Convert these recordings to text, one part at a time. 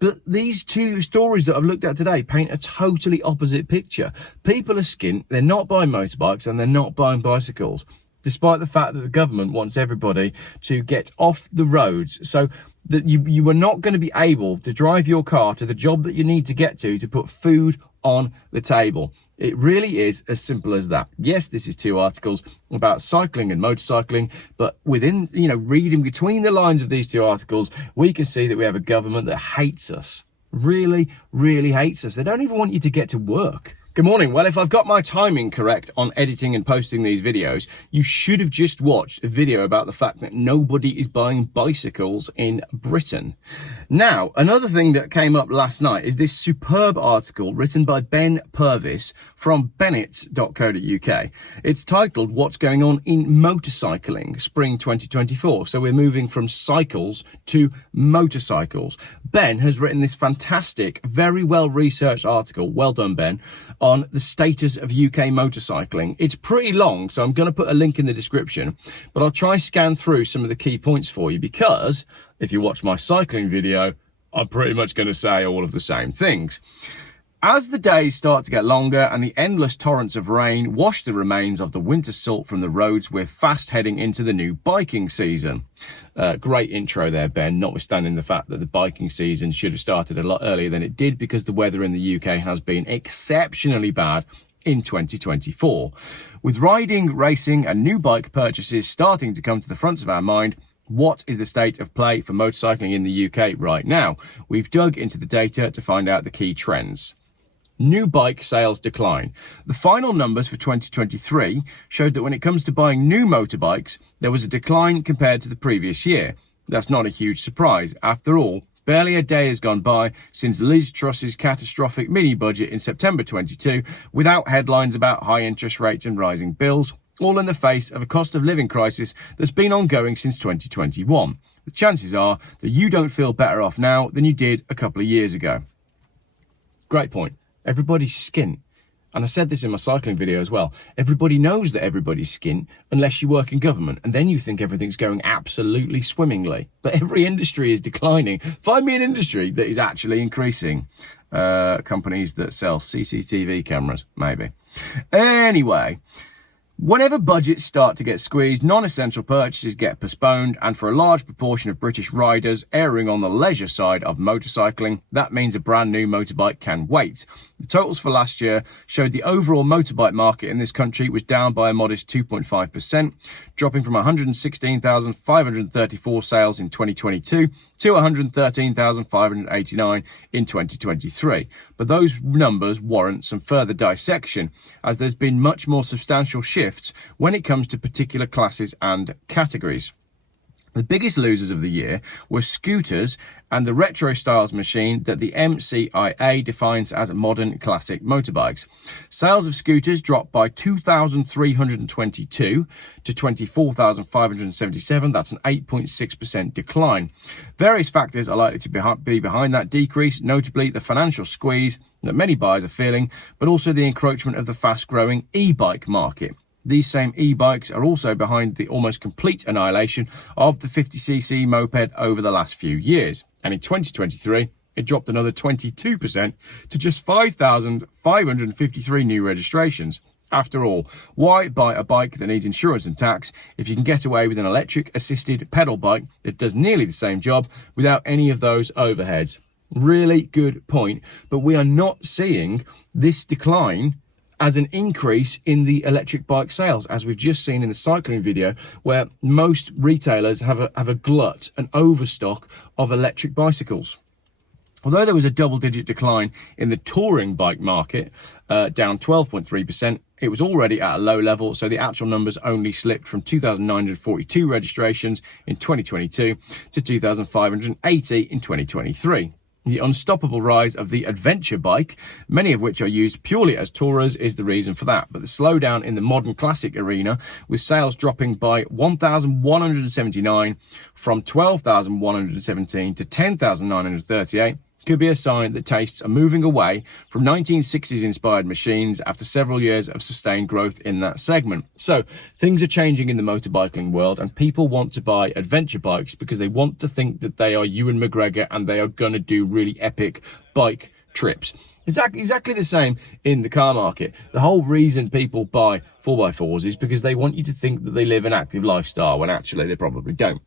But these two stories that I've looked at today paint a totally opposite picture. People are skint, they're not buying motorbikes and they're not buying bicycles, despite the fact that the government wants everybody to get off the roads so that you are not going to be able to drive your car to the job that you need to get to put food on the table. It really is as simple as that. Yes, this is two articles about cycling and motorcycling, but within, reading between the lines of these two articles, we can see that we have a government that hates us. Really, really hates us. They don't even want you to get to work. Good morning. Well, if I've got my timing correct on editing and posting these videos, you should have just watched a video about the fact that nobody is buying bicycles in Britain. Now, another thing that came up last night is this superb article written by Ben Purvis from bennett.co.uk. It's titled "What's Going On in Motorcycling Spring 2024." So we're moving from cycles to motorcycles. Ben has written this fantastic, very well researched article. Well done, Ben. On the status of UK motorcycling. It's pretty long, so I'm going to put a link in the description, but I'll try scan through some of the key points for you, because if you watch my cycling video, I'm pretty much going to say all of the same things. As the days start to get longer and the endless torrents of rain wash the remains of the winter salt from the roads, we're fast heading into the new biking season. Great intro there, Ben, notwithstanding the fact that the biking season should have started a lot earlier than it did, because the weather in the UK has been exceptionally bad in 2024. With riding, racing and new bike purchases starting to come to the front of our mind, what is the state of play for motorcycling in the UK right now? We've dug into the data to find out the key trends. New bike sales decline. The final numbers for 2023 showed that when it comes to buying new motorbikes, there was a decline compared to the previous year. That's not a huge surprise. After all, barely a day has gone by since Liz Truss's catastrophic mini-budget in September 22 without headlines about high interest rates and rising bills, all in the face of a cost of living crisis that's been ongoing since 2021. The chances are that you don't feel better off now than you did a couple of years ago. Great point. Everybody's skint. And I said this in my cycling video as well. Everybody knows that everybody's skint unless you work in government, and then you think everything's going absolutely swimmingly. But every industry is declining. Find me an industry that is actually increasing. Companies that sell CCTV cameras, maybe. Anyway, whenever budgets start to get squeezed, non-essential purchases get postponed, and for a large proportion of British riders erring on the leisure side of motorcycling, that means a brand new motorbike can wait. The totals for last year showed the overall motorbike market in this country was down by a modest 2.5%, dropping from 116,534 sales in 2022 to 113,589 in 2023. But those numbers warrant some further dissection, as there's been much more substantial shifts when it comes to particular classes and categories. The biggest losers of the year were scooters and the retro styles machine that the MCIA defines as modern classic motorbikes. Sales of scooters dropped by 2,322 to 24,577. That's an 8.6% decline. Various factors are likely to be behind that decrease, notably the financial squeeze that many buyers are feeling, but also the encroachment of the fast-growing e-bike market. These same e-bikes are also behind the almost complete annihilation of the 50cc moped over the last few years. And in 2023, it dropped another 22% to just 5,553 new registrations. After all, why buy a bike that needs insurance and tax if you can get away with an electric-assisted pedal bike that does nearly the same job without any of those overheads? Really good point, but we are not seeing this decline as an increase in the electric bike sales, as we've just seen in the cycling video, where most retailers have a glut, an overstock of electric bicycles. Although there was a double-digit decline in the touring bike market, down 12.3%, it was already at a low level, so the actual numbers only slipped from 2,942 registrations in 2022 to 2,580 in 2023. The unstoppable rise of the adventure bike, many of which are used purely as tourers, is the reason for that. But the slowdown in the modern classic arena, with sales dropping by 1,179 from 12,117 to 10,938, could be a sign that tastes are moving away from 1960s inspired machines after several years of sustained growth in that segment. So things are changing in the motorbiking world, and people want to buy adventure bikes because they want to think that they are Ewan McGregor and they are going to do really epic bike trips. Exactly the same in the car market. The whole reason people buy 4x4s is because they want you to think that they live an active lifestyle when actually they probably don't.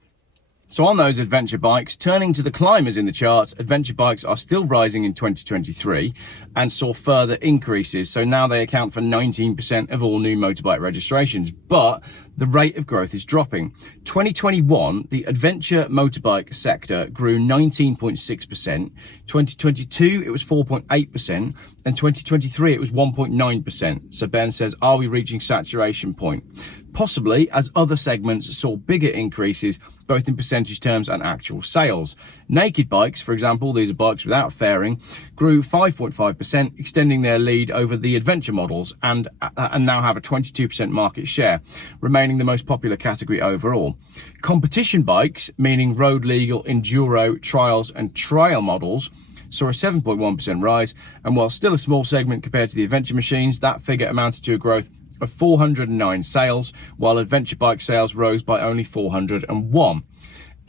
So on those adventure bikes, turning to the climbers in the charts, adventure bikes are still rising in 2023 and saw further increases. So now they account for 19% of all new motorbike registrations, but the rate of growth is dropping. 2021, the adventure motorbike sector grew 19.6%. 2022, it was 4.8%. And 2023, it was 1.9%. So Ben says, are we reaching saturation point? Possibly, as other segments saw bigger increases, both in percentage terms and actual sales. Naked bikes, for example, these are bikes without fairing, grew 5.5%, extending their lead over the adventure models and now have a 22% market share, remaining the most popular category overall. Competition bikes, meaning road legal, enduro, trials and trail models, saw a 7.1% rise, and while still a small segment compared to the adventure machines, that figure amounted to a growth of 409 sales, while adventure bike sales rose by only 401.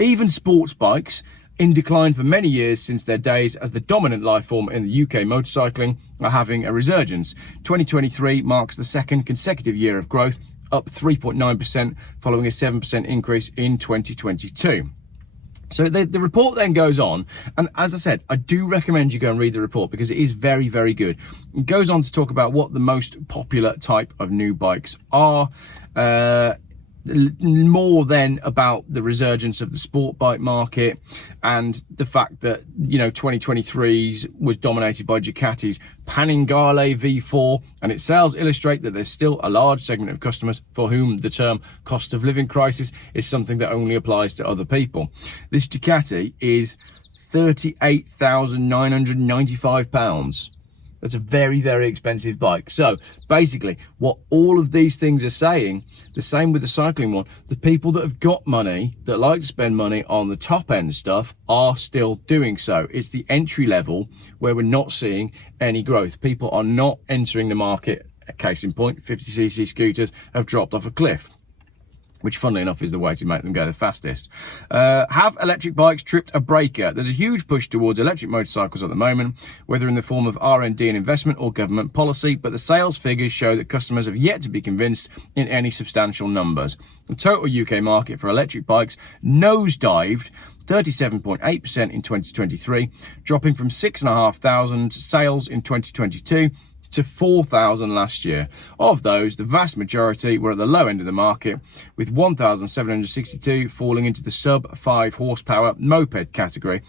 Even sports bikes, in decline for many years since their days as the dominant life form in the UK motorcycling, are having a resurgence. 2023 marks the second consecutive year of growth, up 3.9%, following a 7% increase in 2022. So the report then goes on, and as I said, I do recommend you go and read the report because it is very, very good. It goes on to talk about what the most popular type of new bikes are, more than about the resurgence of the sport bike market and the fact that, 2023's was dominated by Ducati's Panigale V4, and its sales illustrate that there's still a large segment of customers for whom the term cost of living crisis is something that only applies to other people. This Ducati is £38,995. That's a very, very expensive bike. So basically what all of these things are saying, the same with the cycling one, the people that have got money, that like to spend money on the top end stuff, are still doing so. It's the entry level where we're not seeing any growth. People are not entering the market. A case in point, 50cc scooters have dropped off a cliff, which funnily enough is the way to make them go the fastest. Have electric bikes tripped a breaker? There's a huge push towards electric motorcycles at the moment, whether in the form of R&D and investment or government policy, but the sales figures show that customers have yet to be convinced in any substantial numbers. The total UK market for electric bikes nosedived 37.8% in 2023, dropping from 6,500 sales in 2022 to 4,000 last year. Of those, the vast majority were at the low end of the market, with 1,762 falling into the sub 5 horsepower moped category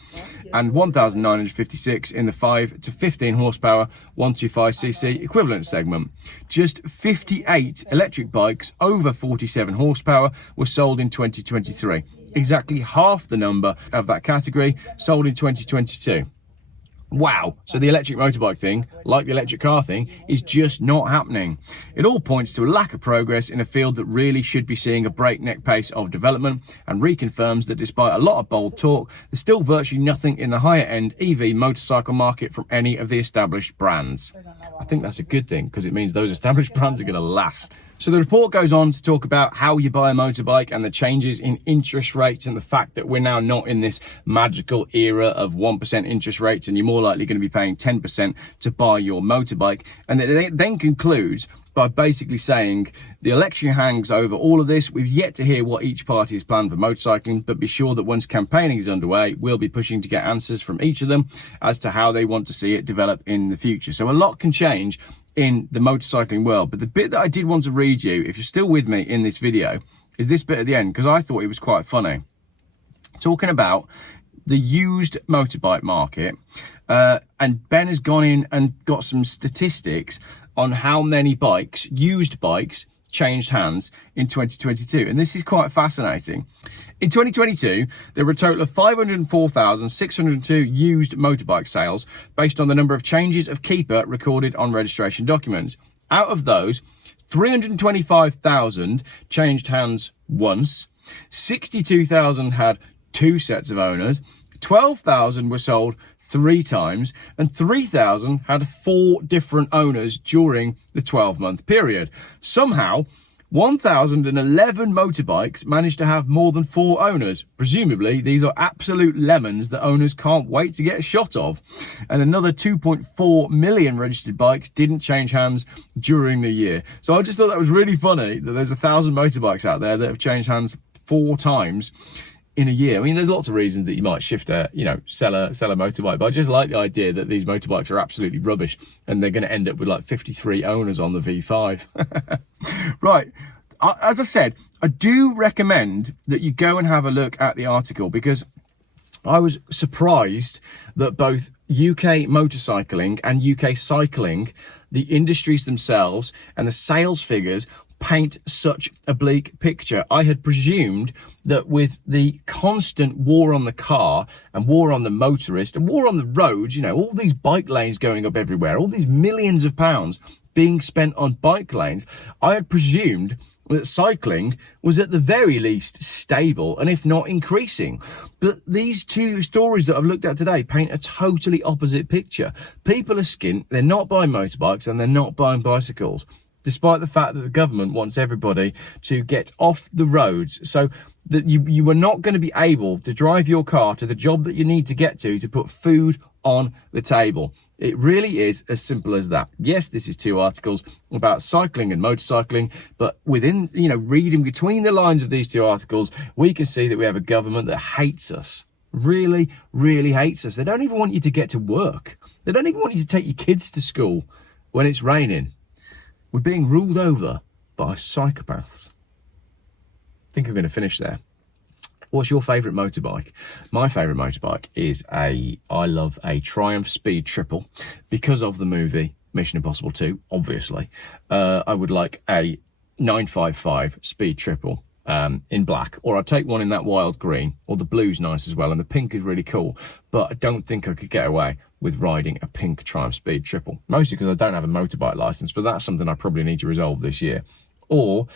and 1,956 in the 5 to 15 horsepower 125cc equivalent segment. Just 58 electric bikes over 47 horsepower were sold in 2023, exactly half the number of that category sold in 2022. Wow. So the electric motorbike thing, like the electric car thing, is just not happening. It all points to a lack of progress in a field that really should be seeing a breakneck pace of development, and reconfirms that despite a lot of bold talk, there's still virtually nothing in the higher end EV motorcycle market from any of the established brands. I think that's a good thing because it means those established brands are going to last. So the report goes on to talk about how you buy a motorbike and the changes in interest rates, and the fact that we're now not in this magical era of 1% interest rates and you're more likely going to be paying 10% to buy your motorbike. And it then concludes by basically saying the election hangs over all of this. We've yet to hear what each party has planned for motorcycling, but be sure that once campaigning is underway, we'll be pushing to get answers from each of them as to how they want to see it develop in the future. So a lot can change in the motorcycling world, but the bit that I did want to read you, if you're still with me in this video, is this bit at the end, because I thought it was quite funny. Talking about the used motorbike market, and Ben has gone in and got some statistics on how many bikes, used bikes, changed hands in 2022, and this is quite fascinating. In 2022, there were a total of 504,602 used motorbike sales based on the number of changes of keeper recorded on registration documents. Out of those, 325,000 changed hands once, 62,000 had two sets of owners, 12,000 were sold 3 times, and 3,000 had 4 different owners during the 12-month period. Somehow, 1,011 motorbikes managed to have more than 4 owners. Presumably, these are absolute lemons that owners can't wait to get a shot of. And another 2.4 million registered bikes didn't change hands during the year. So I just thought that was really funny that there's 1,000 motorbikes out there that have changed hands 4 times in a year. I mean, there's lots of reasons that you might sell a motorbike, but I just like the idea that these motorbikes are absolutely rubbish and they're going to end up with like 53 owners on the V5. Right. As I said, I do recommend that you go and have a look at the article, because I was surprised that both UK motorcycling and UK cycling, the industries themselves and the sales figures, paint such a bleak picture. I had presumed that with the constant war on the car and war on the motorist and war on the roads, all these bike lanes going up everywhere, all these millions of pounds being spent on bike lanes, I had presumed that cycling was at the very least stable, and if not increasing. But these 2 stories that I've looked at today paint a totally opposite picture. People are skint, they're not buying motorbikes and they're not buying bicycles, despite the fact that the government wants everybody to get off the roads, so that you are not going to be able to drive your car to the job that you need to get to put food on the table. It really is as simple as that. Yes, this is 2 articles about cycling and motorcycling, but within, reading between the lines of these 2 articles, we can see that we have a government that hates us. Really, really hates us. They don't even want you to get to work. They don't even want you to take your kids to school when it's raining. We're being ruled over by psychopaths. I think I'm going to finish there. What's your favourite motorbike? My favourite motorbike is I love a Triumph Speed Triple because of the movie Mission Impossible 2, obviously. I would like a 955 Speed Triple in black, or I'd take one in that wild green, or the blue's nice as well, and the pink is really cool, but I don't think I could get away with riding a pink Triumph Speed Triple, mostly because I don't have a motorbike licence, but that's something I probably need to resolve this year. Or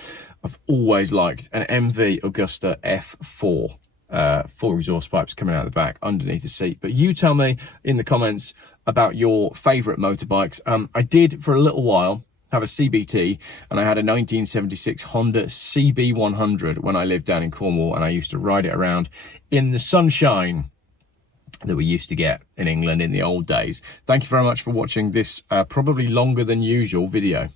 I've always liked an MV Augusta F4, 4 exhaust pipes coming out the back underneath the seat. But you tell me in the comments about your favourite motorbikes. I did for a little while have a CBT, and I had a 1976 Honda CB100 when I lived down in Cornwall, and I used to ride it around in the sunshine that we used to get in England in the old days. Thank you very much for watching this probably longer than usual video.